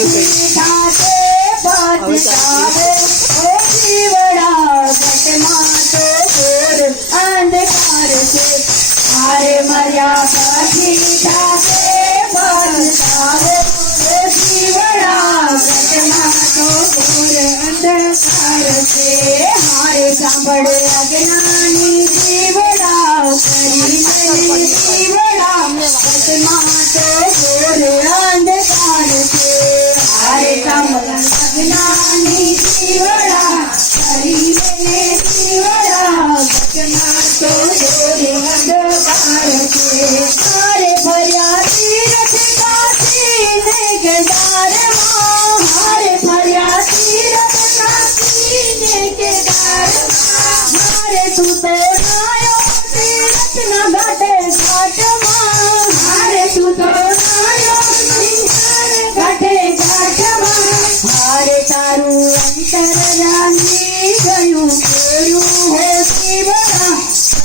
ठाते बचावे ओ जीवड़ा घटमा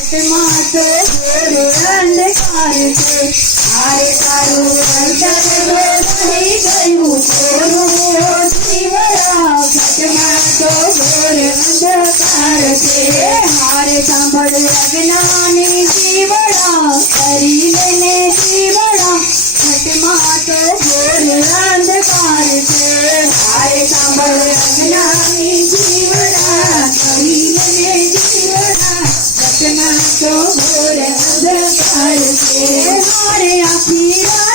હાથમાં છે છે આરે તારું અંતર થઈ ગયું કોરું શિવરા ભજમાં તો ઘોર અંધકાર છે હારે સાંભળ લગ્નાની શિવરા કરી ઘોર અંધકાર છે મારે આખી રાત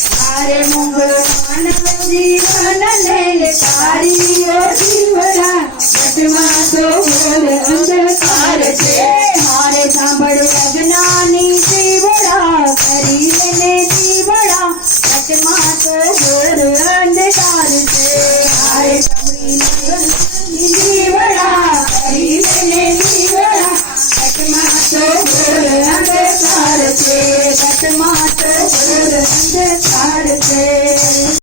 તારી જીવડા મટમાં તો ઘોર અંધકાર છે મારે સાંભળ અજ્ઞાની જીવડા કરીને જીવડા મટમાં તો ઘોર અંધકાર છે મારે સાંભળી જીવડા કરીને જીવડા મટમાં તો ઘોર અંધકાર છે મટમાં તો ઘોર અંધકાર